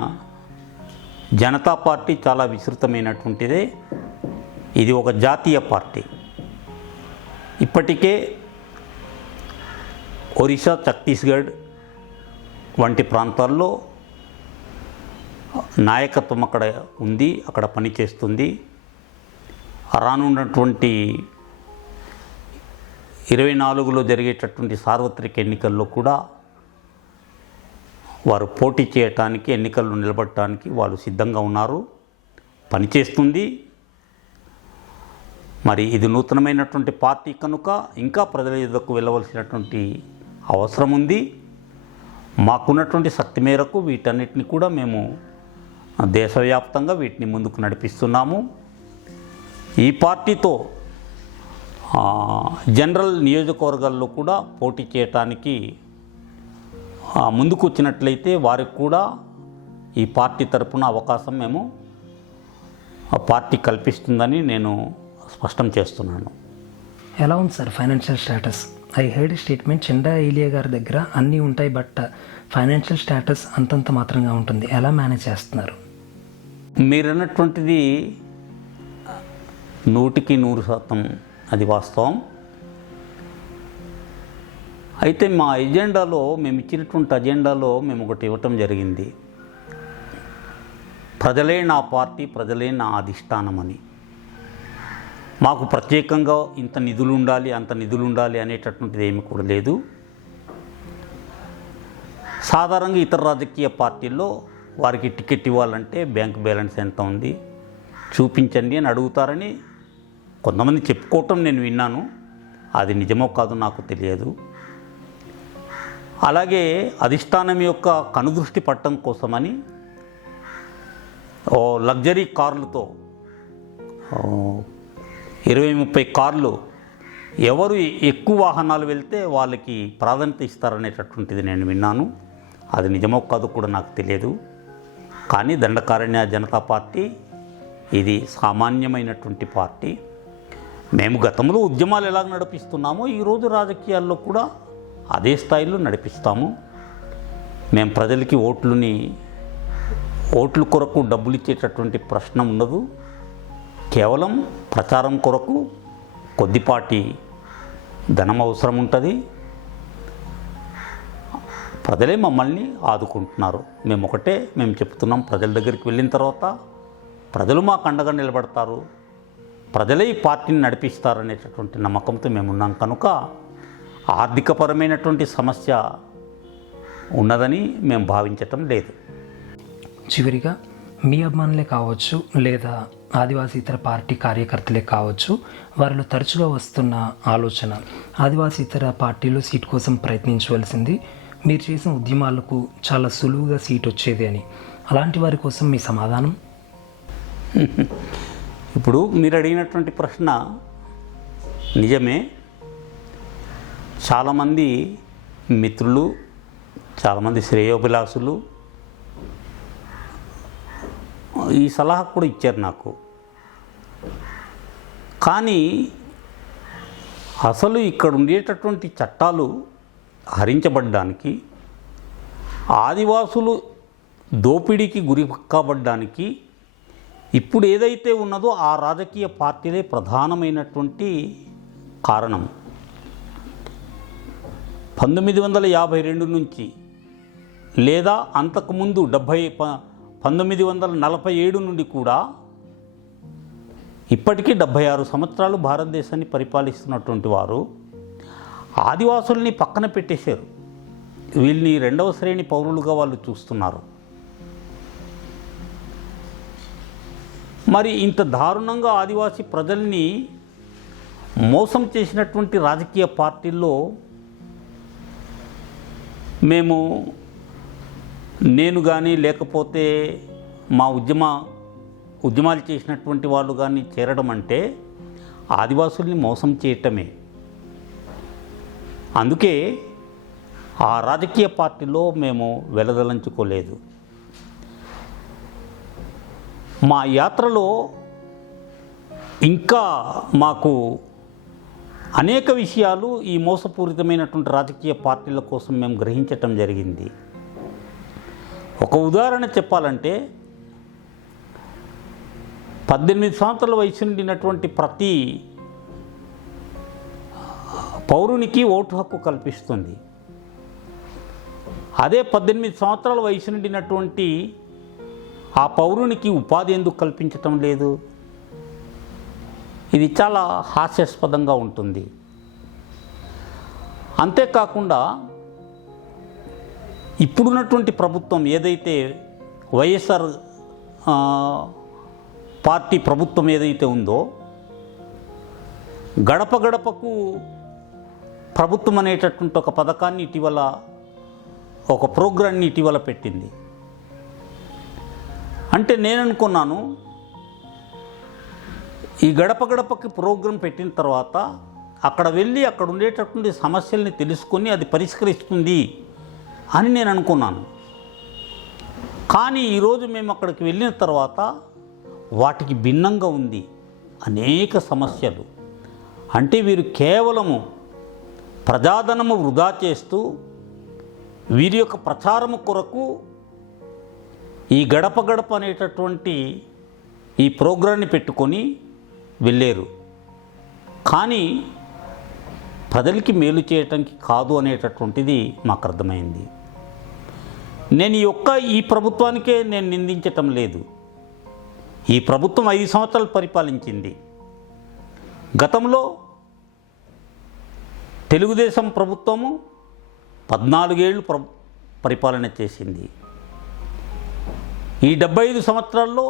జనతా పార్టీ చాలా విస్తృతమైనటువంటిదే. ఇది ఒక జాతీయ పార్టీ. ఇప్పటికే ఒరిస్సా, ఛత్తీస్గఢ్ వంటి ప్రాంతాల్లో నాయకత్వం అక్కడ ఉంది, అక్కడ పనిచేస్తుంది. రానున్నటువంటి 24లో జరిగేటటువంటి సార్వత్రిక ఎన్నికల్లో కూడా వారు పోటీ చేయటానికి, ఎన్నికల్లో నిలబడటానికి వాళ్ళు సిద్ధంగా ఉన్నారు, పనిచేస్తుంది. మరి ఇది నూతనమైనటువంటి పార్టీ కనుక ఇంకా ప్రజల ఎదుకు వెళ్ళవలసినటువంటి అవసరం ఉంది. మాకున్నటువంటి శక్తి మేరకు వీటన్నిటిని కూడా మేము దేశవ్యాప్తంగా వీటిని ముందుకు నడిపిస్తున్నాము. ఈ పార్టీతో జనరల్ నియోజకవర్గాల్లో కూడా పోటీ చేయటానికి ముందుకు వచ్చినట్లయితే వారికి కూడా ఈ పార్టీ తరపున అవకాశం మేము పార్టీ కల్పిస్తుందని నేను స్పష్టం చేస్తున్నాను. ఎలా ఉంది sir financial status? I had statement, చెండా ఏలియా గారి దగ్గర అన్నీ ఉంటాయి, బట్ ఫైనాన్షియల్ స్టేటస్ అంతంత మాత్రంగా ఉంటుంది. ఎలా మేనేజ్ చేస్తున్నారు? మీరన్నటువంటిది 100% అది వాస్తవం. అయితే మా ఎజెండాలో, మేము ఇచ్చినటువంటి అజెండాలో మేము ఒకటి ఇవ్వటం జరిగింది. ప్రజలే నా పార్టీ, ప్రజలే నా అధిష్టానమని. మాకు ప్రత్యేకంగా ఇంత నిధులు ఉండాలి, అంత నిధులు ఉండాలి అనేటటువంటిది ఏమి కూడా లేదు. సాధారణంగా ఇతర రాజకీయ పార్టీల్లో వారికి టికెట్ ఇవ్వాలంటే బ్యాంక్ బ్యాలెన్స్ ఎంత ఉంది చూపించండి అని అడుగుతారని కొంతమంది చెప్పుకోవటం నేను విన్నాను. అది నిజమో కాదో నాకు తెలియదు. అలాగే అధిష్టానం యొక్క కనుదృష్టి పట్టడం కోసమని లగ్జరీ కార్లతో 20-30 కార్లు, ఎవరు ఎక్కువ వాహనాలు వెళ్తే వాళ్ళకి ప్రాధాన్యత ఇస్తారనేటటువంటిది నేను విన్నాను. అది నిజమో కాదో కూడా నాకు తెలియదు. కానీ దండకారణ్య జనతా పార్టీ ఇది సామాన్యమైనటువంటి పార్టీ. మేము గతంలో ఉద్యమాలు ఎలా నడిపిస్తున్నామో ఈరోజు రాజకీయాల్లో కూడా అదే స్థాయిలో నడిపిస్తాము. మేము ప్రజలకి ఓట్ల కొరకు డబ్బులు ఇచ్చేటటువంటి ప్రశ్న ఉండదు. కేవలం ప్రచారం కొరకు కొద్దిపాటి ధనం అవసరం ఉంటుంది. ప్రజలే మమ్మల్ని ఆదుకుంటున్నారు. మేము చెప్తున్నాం, ప్రజల దగ్గరికి వెళ్ళిన తర్వాత ప్రజలు మాకు అండగా నిలబడతారు, ప్రజలే ఈ పార్టీని నడిపిస్తారనేటటువంటి నమ్మకంతో మేము ఉన్నాం. కనుక ఆర్థికపరమైనటువంటి సమస్య ఉన్నదని మేము భావించటం లేదు. చివరిగా మీ అభిమానులే కావచ్చు లేదా ఆదివాసీ ఇతర పార్టీ కార్యకర్తలే కావచ్చు, వారిలో తరచుగా వస్తున్న ఆలోచన ఆదివాసీ ఇతర పార్టీలో సీట్ కోసం ప్రయత్నించవలసింది, మీరు చేసిన ఉద్యమాలకు చాలా సులువుగా సీట్ వచ్చేది అని. అలాంటి వారి కోసం మీ సమాధానం? ఇప్పుడు మీరు అడిగినటువంటి ప్రశ్న నిజమే. చాలామంది మిత్రులు, చాలామంది శ్రేయోభిలాషులు ఈ సలహా కూడా ఇచ్చారు నాకు. కానీ అసలు ఇక్కడ ఉండేటటువంటి చట్టాలు హరించబడ్డానికి, ఆదివాసులు దోపిడీకి గురి కాబడ్డానికి ఇప్పుడు ఏదైతే ఉన్నదో ఆ రాజకీయ పార్టీలే ప్రధానమైనటువంటి కారణం. 1952 నుంచి లేదా అంతకుముందు 1947 నుండి కూడా ఇప్పటికీ 76 సంవత్సరాలు భారతదేశాన్ని పరిపాలిస్తున్నటువంటి వారు ఆదివాసుల్ని పక్కన పెట్టేశారు. వీళ్ళని రెండవ శ్రేణి పౌరులుగా వాళ్ళు చూస్తున్నారు. మరి ఇంత దారుణంగా ఆదివాసీ ప్రజల్ని మోసం చేసినటువంటి రాజకీయ పార్టీల్లో నేను కానీ లేకపోతే మా ఉద్యమాలు చేసినటువంటి వాళ్ళు కానీ చేరడం అంటే ఆదివాసుల్ని మోసం చేయటమే. అందుకే ఆ రాజకీయ పార్టీలో మేము వెలదలంచుకోలేదు. మా యాత్రలో ఇంకా మాకు అనేక విషయాలు ఈ మోసపూరితమైనటువంటి రాజకీయ పార్టీల కోసం మేము గ్రహించటం జరిగింది. ఒక ఉదాహరణ చెప్పాలంటే 18 సంవత్సరాల వయసు నిండినటువంటి ప్రతి పౌరునికి ఓటు హక్కు కల్పిస్తుంది. అదే 18 సంవత్సరాల వయసు నిండినటువంటి ఆ పౌరునికి ఉపాధి ఎందుకు కల్పించటం లేదు? ఇది చాలా హాస్యాస్పదంగా ఉంటుంది. అంతేకాకుండా ఇప్పుడున్నటువంటి ప్రభుత్వం ఏదైతే వైఎస్ఆర్ పార్టీ ప్రభుత్వం ఏదైతే ఉందో, గడప గడపకు ప్రభుత్వం అనేటటువంటి ఒక పథకాన్ని ఇటీవల, ఒక ప్రోగ్రాన్ని ఇటీవల పెట్టింది. అంటే నేను అనుకున్నాను, ఈ గడప గడపకి ప్రోగ్రాం పెట్టిన తర్వాత అక్కడ వెళ్ళి అక్కడ ఉండేటటువంటి సమస్యల్ని తెలుసుకొని అది పరిష్కరిస్తుంది అని నేను అనుకున్నాను. కానీ ఈరోజు మేము అక్కడికి వెళ్ళిన తర్వాత వాటికి భిన్నంగా ఉంది. అనేక సమస్యలు. అంటే వీరు కేవలము ప్రజాధనము వృధా చేస్తూ వీరి యొక్క ప్రచారము కొరకు ఈ గడప గడప అనేటటువంటి ఈ ప్రోగ్రాన్ని పెట్టుకొని వెళ్ళారు. కానీ ప్రజలకి మేలు చేయటానికి కాదు అనేటటువంటిది మాకు అర్థమైంది. నేను ఈ ప్రభుత్వానికే నేను నిందించటం లేదు. ఈ ప్రభుత్వం 5 సంవత్సరాలు పరిపాలించింది. గతంలో తెలుగుదేశం ప్రభుత్వము 14 ఏళ్ళు పరిపాలన చేసింది. ఈ 75 సంవత్సరాల్లో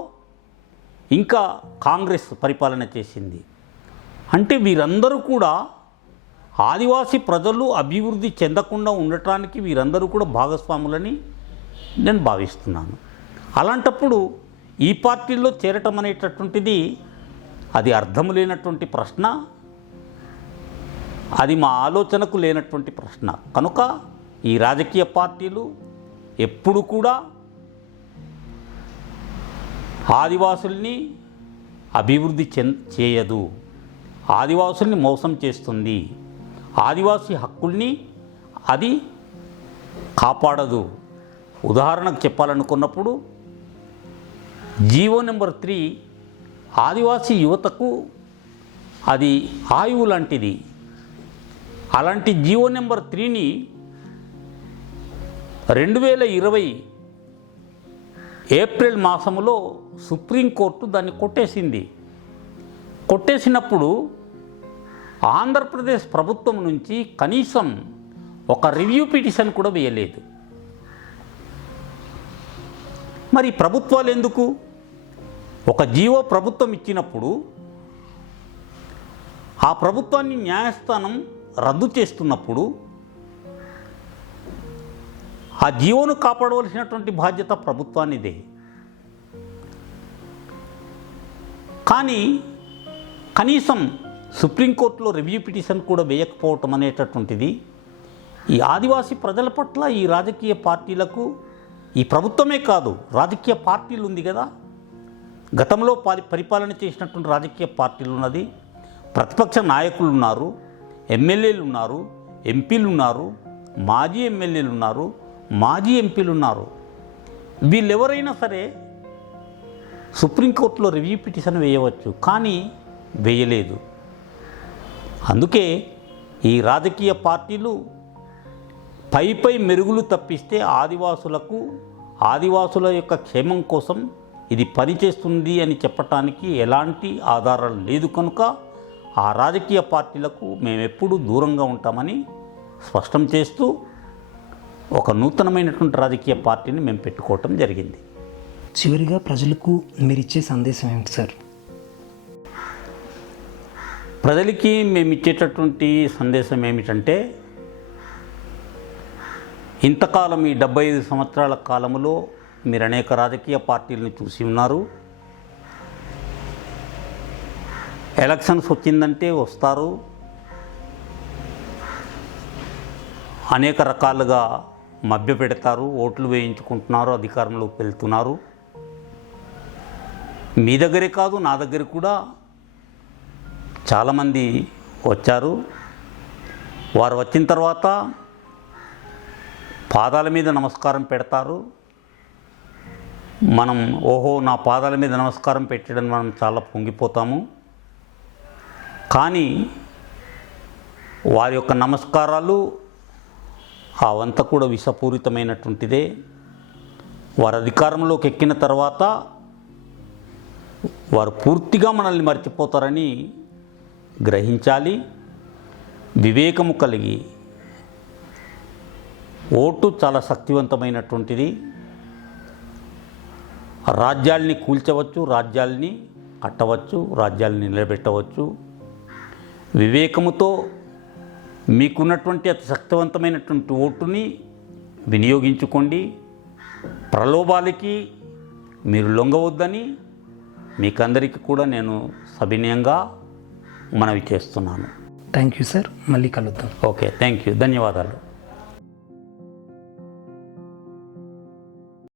ఇంకా కాంగ్రెస్ పరిపాలన చేసింది. అంటే వీరందరూ కూడా ఆదివాసీ ప్రజలు అభివృద్ధి చెందకుండా ఉండటానికి వీరందరూ కూడా భాగస్వాములని నేను భావిస్తున్నాను. అలాంటప్పుడు ఈ పార్టీల్లో చేరటం అనేటటువంటిది అది అర్థం లేనటువంటి ప్రశ్న, అది మా ఆలోచనకు లేనటువంటి ప్రశ్న. కనుక ఈ రాజకీయ పార్టీలు ఎప్పుడు కూడా ఆదివాసుల్ని అభివృద్ధి చేయదు, ఆదివాసుల్ని మోసం చేస్తుంది, ఆదివాసీ హక్కుల్ని అది కాపాడదు. ఉదాహరణకు చెప్పాలనుకున్నప్పుడు జీవో నెంబర్ 3 ఆదివాసీ యువతకు అది ఆయువు లాంటిది. అలాంటి జీవో నెంబర్ 3ని 2020 ఏప్రిల్ మాసంలో సుప్రీంకోర్టు దాన్ని కొట్టేసింది. కొట్టేసినప్పుడు ఆంధ్రప్రదేశ్ ప్రభుత్వం నుంచి కనీసం ఒక రివ్యూ పిటిషన్ కూడా వేయలేదు. మరి ప్రభుత్వాలు ఎందుకు? ఒక జీవో ప్రభుత్వం ఇచ్చినప్పుడు ఆ ప్రభుత్వాన్ని న్యాయస్థానం రద్దు చేస్తున్నప్పుడు ఆ జీవోను కాపాడవలసినటువంటి బాధ్యత ప్రభుత్వానిదే. కానీ కనీసం సుప్రీంకోర్టులో రివ్యూ పిటిషన్ కూడా వేయకపోవటం అనేటటువంటిది ఈ ఆదివాసీ ప్రజల పట్ల ఈ రాజకీయ పార్టీలకు, ఈ ప్రభుత్వమే కాదు రాజకీయ పార్టీలు ఉంది కదా, గతంలో పరిపాలన చేసినటువంటి రాజకీయ పార్టీలు ఉన్నది, ప్రతిపక్ష నాయకులు ఉన్నారు, ఎమ్మెల్యేలు ఉన్నారు, ఎంపీలు ఉన్నారు, మాజీ ఎమ్మెల్యేలు ఉన్నారు, మాజీ ఎంపీలు ఉన్నారు. వీళ్ళెవరైనా సరే సుప్రీంకోర్టులో రివ్యూ పిటిషన్ వేయవచ్చు, కానీ వేయలేదు. అందుకే ఈ రాజకీయ పార్టీలు పై మెరుగులు తప్పిస్తే ఆదివాసుల యొక్క క్షేమం కోసం ఇది పనిచేస్తుంది అని చెప్పటానికి ఎలాంటి ఆధారాలు లేదు. కనుక ఆ రాజకీయ పార్టీలకు మేమెప్పుడూ దూరంగా ఉంటామని స్పష్టం చేస్తూ ఒక నూతనమైనటువంటి రాజకీయ పార్టీని మేము పెట్టుకోవటం జరిగింది. చివరిగా ప్రజలకు మీరిచ్చే సందేశం ఏమిటి సార్? ప్రజలకి మేము ఇచ్చేటటువంటి సందేశం ఏమిటంటే, ఇంతకాలం ఈ 75 సంవత్సరాల కాలంలో మీరు అనేక రాజకీయ పార్టీలను చూసి ఉన్నారు. ఎలక్షన్స్ వచ్చిందంటే వస్తారు, అనేక రకాలుగా మభ్యపెడతారు, ఓట్లు వేయించుకుంటున్నారు, అధికారంలోకి వెళ్తున్నారు. మీ దగ్గరే కాదు నా దగ్గర కూడా చాలామంది వచ్చారు. వారు వచ్చిన తర్వాత పాదాల మీద నమస్కారం పెడతారు. మనం ఓహో నా పాదాల మీద నమస్కారం పెట్టడం మనం చాలా పొంగిపోతాము. కానీ వారి యొక్క నమస్కారాలు అవంతా కూడా విషపూరితమైనటువంటిదే. వారు అధికారంలోకి ఎక్కిన తర్వాత వారు పూర్తిగా మనల్ని మర్చిపోతారని గ్రహించాలి. వివేకము కలిగి, ఓటు చాలా శక్తివంతమైనటువంటిది. రాజ్యాల్ని కూల్చవచ్చు, రాజ్యాల్ని కట్టవచ్చు, రాజ్యాల్ని నిలబెట్టవచ్చు. వివేకముతో మీకున్నటువంటి అతి శక్తివంతమైనటువంటి ఓటుని వినియోగించుకోండి. ప్రలోభాలకి మీరు లొంగవద్దని మీకందరికీ కూడా నేను సవినయంగా మనవి చేస్తున్నాను. థ్యాంక్ యూ సార్, మళ్ళీ కలుద్దాం. ఓకే, థ్యాంక్ యూ, ధన్యవాదాలు.